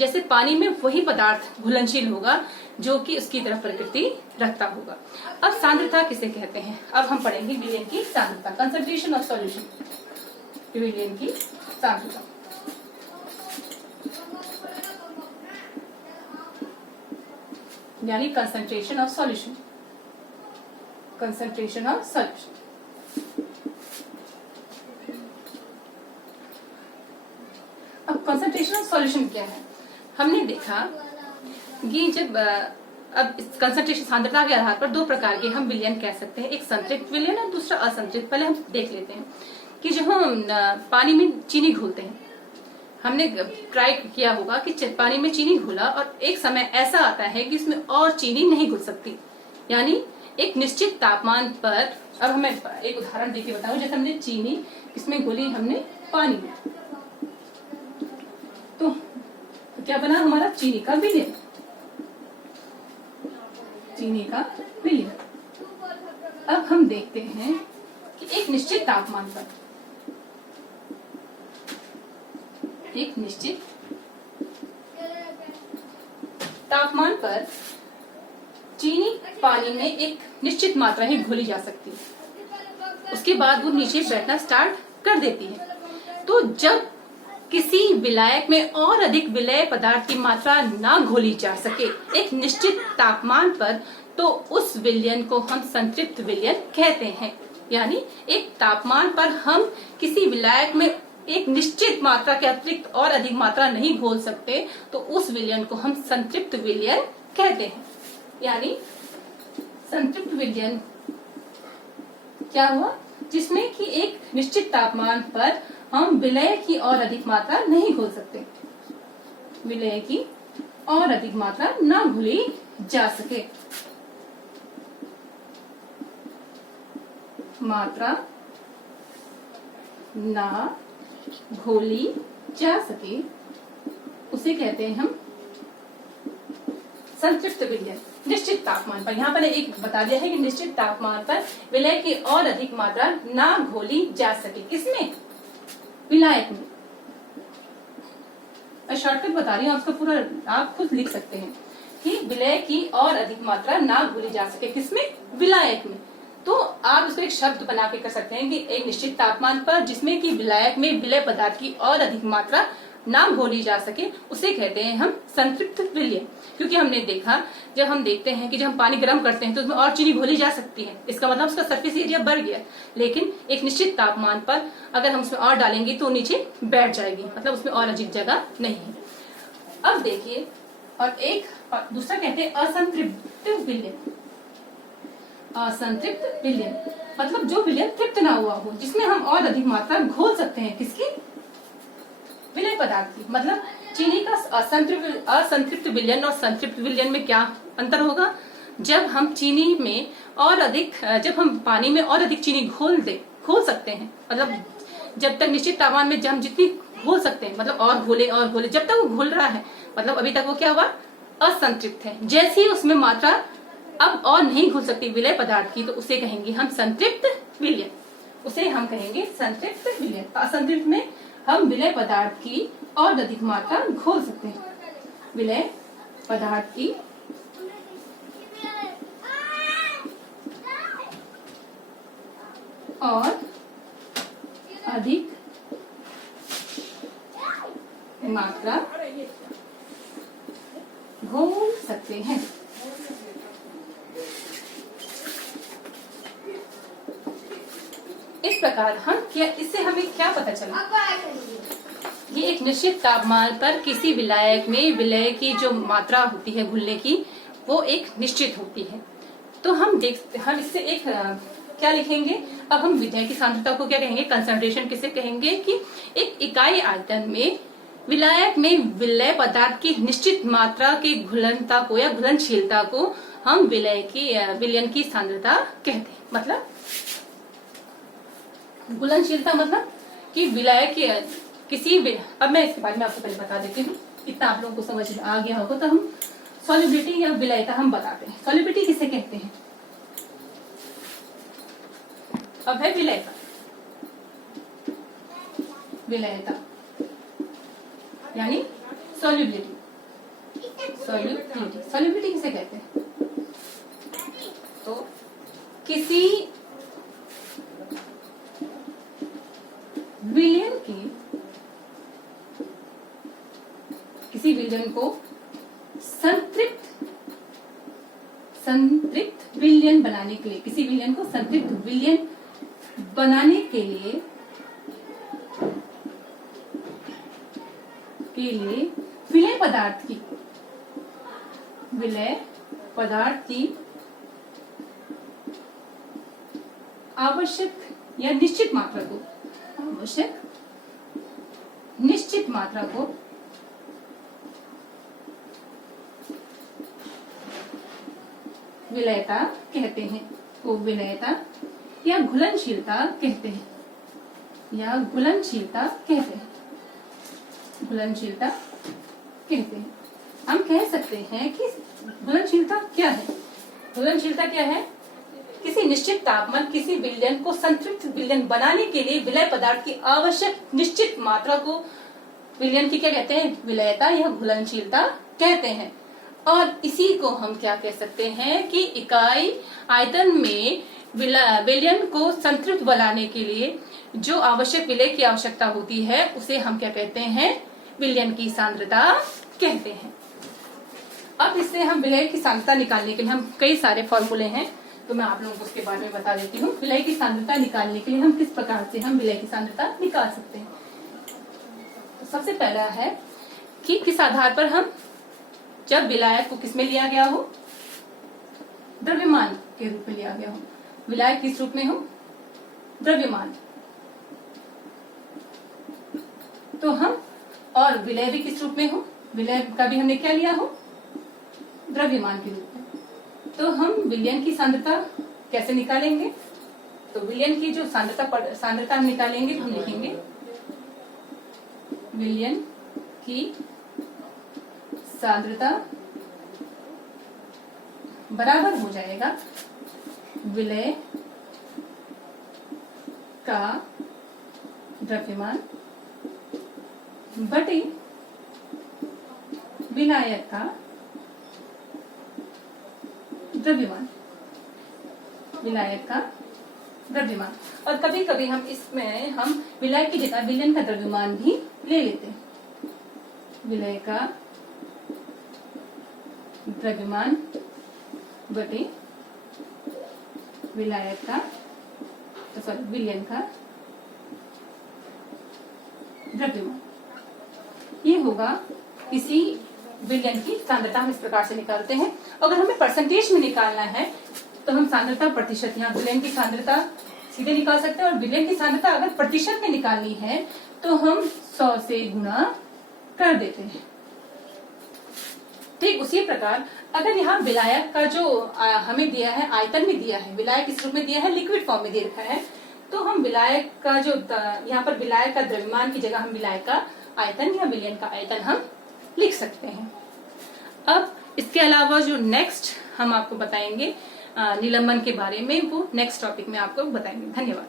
जैसे पानी में वही पदार्थ घुलनशील होगा जो कि उसकी तरफ प्रकृति रखता होगा। अब सांद्रता किसे कहते हैं, अब हम पढ़ेंगे विलयन की सांद्रता, कंसंट्रेशन ऑफ सॉल्यूशन, विलयन की सांद्रता। यानी concentration of solution, concentration of solution. अब कंसंट्रेशन ऑफ सॉल्यूशन क्या है, हमने देखा कि जब अब कंसंट्रेशन सांद्रता के आधार पर दो प्रकार के हम विलयन कह सकते हैं, एक संतृप्त विलयन और दूसरा असंतृप्त। पहले हम देख लेते हैं कि जब हम पानी में चीनी घोलते हैं, हमने ट्राई किया होगा कि पानी में चीनी घोला और एक समय ऐसा आता है कि इसमें और चीनी नहीं घुल सकती, यानी एक निश्चित तापमान पर। अब हमें एक उदाहरण देके बताऊं, जैसे हमने चीनी इसमें घोली हमने पानी में, तो क्या बना हमारा चीनी का विलयन, चीनी का विलयन। अब हम देखते हैं कि एक निश्चित तापमान पर, एक निश्चित तापमान पर चीनी पानी में एक निश्चित मात्रा ही घोली जा सकती है, उसके बाद वो नीचे बैठना स्टार्ट कर देती है। तो जब किसी विलायक में और अधिक विलय पदार्थ की मात्रा ना घोली जा सके एक निश्चित तापमान पर, तो उस विलयन को हम संतृप्त विलयन कहते हैं। यानी एक तापमान पर हम किसी विलायक में एक निश्चित मात्रा के अतिरिक्त और अधिक मात्रा नहीं घोल सकते, तो उस विलयन को हम संतृप्त विलयन कहते हैं। यानी संतृप्त विलयन क्या हुआ, जिसमें कि एक निश्चित तापमान पर हम विलय की और अधिक मात्रा नहीं घोल सकते, विलय की और अधिक मात्रा ना घोली जा सके, मात्रा ना घोली जा सके, उसे कहते हैं हम संतृप्त विलयन। निश्चित तापमान पर, यहाँ पर एक बता दिया है कि निश्चित तापमान पर विलय की और अधिक मात्रा ना घोली जा सके, किसमें, विलायक में। मैं शॉर्टकट बता रही हूँ, उसका पूरा आप खुद लिख सकते हैं कि विलय की और अधिक मात्रा ना घोली जा सके, किसमें, विलायक में। तो आप इसको एक शब्द बना के कर सकते हैं कि एक निश्चित तापमान पर जिसमें कि विलायक में विलय पदार्थ की और अधिक मात्रा ना घोली जा सके, उसे कहते हैं हम संतृप्त विलयन। क्योंकि हमने देखा, जब हम देखते हैं कि जब हम पानी गर्म करते हैं तो उसमें और चीनी घोली जा सकती है, इसका मतलब उसका सरफेस एरिया बढ़ गया। लेकिन एक निश्चित तापमान पर अगर हम उसमें और डालेंगे तो नीचे बैठ जाएगी, मतलब उसमें और अधिक जगह नहीं है। अब देखिए, और एक दूसरा कहते हैं असंतृप्त विलयन। असंतृप्त विलयन मतलब जो विलयन तृप्त ना हुआ हो, जिसमें हम और अधिक मात्रा घोल सकते हैं, किसकी, विलय पदार्थ की। मतलब चीनी का असंतृप्त विलयन और संतृप्त विलयन में क्या अंतर होगा, जब हम चीनी में और अधिक, जब हम पानी में और अधिक चीनी घोल सकते हैं, मतलब जब तक निश्चित तापमान में जब हम जितनी घोल सकते हैं, मतलब और घोले, जब तक वो घुल रहा है, मतलब अभी तक वो क्या हुआ, असंतृप्त है। जैसे ही उसमें मात्रा अब और नहीं घुल सकती विलय पदार्थ की, तो उसे कहेंगे हम संतृप्त विलयन, उसे हम कहेंगे संतृप्त विलयन। असंतृप्त में हम विलय पदार्थ की और अधिक मात्रा घोल सकते हैं, विलय पदार्थ की और अधिक मात्रा घोल सकते हैं। इस प्रकार हम क्या, इससे हमें क्या पता चला, ये एक निश्चित तापमान पर किसी विलायक में विलय की जो मात्रा होती है घुलने की, वो एक निश्चित होती है। तो हम इससे एक क्या लिखेंगे, अब हम विलय की सांद्रता को क्या कहेंगे, कंसंट्रेशन किसे कहेंगे, कि एक इकाई आयतन में विलायक में विलय पदार्थ की निश्चित मात्रा की घुलनता को या घुलनशीलता को हम विलयन की सांद्रता कहते हैं। मतलब घुलनशीलता मतलब कि विलायक की अब मैं इसके बारे में आपको पहले बता देती हूँ, इतना आप लोगों को समझ आ गया होगा। तो हम सॉल्युबिलिटी या विलयता हम बताते हैं। सॉल्युबिलिटी किसे कहते हैं, अब है विलयता, विलयता यानी सॉल्युबिलिटी। सॉल्युबिलिटी, सॉल्युबिलिटी किसे कहते हैं? तो किसी विलयन को संतृप्त विलयन बनाने के लिए, किसी विलयन को संतृप्त विलयन बनाने के लिए विलय पदार्थ की आवश्यक या निश्चित मात्रा को विलयता कहते हैं, को विलयता या घुलनशीलता कहते हैं, हम कह सकते हैं कि घुलनशीलता क्या है? किसी निश्चित तापमान किसी विलयन को संतृप्त विलयन बनाने के लिए विलय पदार्थ की आवश्यक निश्चित मात्रा को विलयन की क्या कहते हैं? विलयता या घुलनशीलता कहते हैं। और इसी को हम क्या कह सकते हैं कि इकाई आयतन में विलयन को संतृप्त बनाने के लिए जो आवश्यक विलय की आवश्यकता होती है उसे हम क्या कहते हैं? विलयन की सांद्रता कहते हैं। अब इससे हम विलय की सांद्रता निकालने के लिए हम कई सारे फॉर्मूले हैं, तो मैं आप लोगों को उसके बारे में बता देती हूँ। विलय की सांद्रता निकालने के लिए हम किस प्रकार से हम विलय की सांद्रता निकाल सकते हैं। तो सबसे पहला है कि किस आधार पर हम, जब विलायक को किसमें लिया गया हो? द्रव्यमान के रूप में लिया गया हो। विलायक किस रूप में हो? द्रव्यमान। तो हम, और विलय भी किस रूप में हो? विलय का भी हमने क्या लिया हो? द्रव्यमान के रूप में। तो हम विलयन की सांद्रता कैसे निकालेंगे? तो विलयन की जो सांद्रता हम निकालेंगे तो हम लिखेंगे विलयन की सांद्रता बराबर हो जाएगा विलय का द्रव्यमान बटे विलायक का द्रव्यमान। और कभी कभी हम इसमें विलय की जगह विलयन का द्रव्यमान भी ले लेते हैं। विलय का द्रव्यमान बटे विलायक का, विलयन का द्रव्यमान। ये होगा किसी विलयन की सांद्रता। हम इस प्रकार से निकालते हैं। अगर हमें परसेंटेज में निकालना है तो हम सांद्रता प्रतिशत, यहाँ विलयन की सांद्रता सीधे निकाल सकते हैं, और विलयन की सांद्रता अगर प्रतिशत में निकालनी है तो हम 100 से गुणा कर देते हैं। ठीक उसी प्रकार अगर यहाँ विलायक का जो हमें दिया है, आयतन में दिया है, विलायक इस रूप में दिया है, लिक्विड फॉर्म में दे रखा है, तो हम विलायक का जो यहाँ पर विलायक का द्रव्यमान की जगह हम विलायक का आयतन या विलयन का आयतन हम लिख सकते हैं। अब इसके अलावा जो नेक्स्ट हम आपको बताएंगे निलंबन के बारे में, वो नेक्स्ट टॉपिक में आपको बताएंगे। धन्यवाद।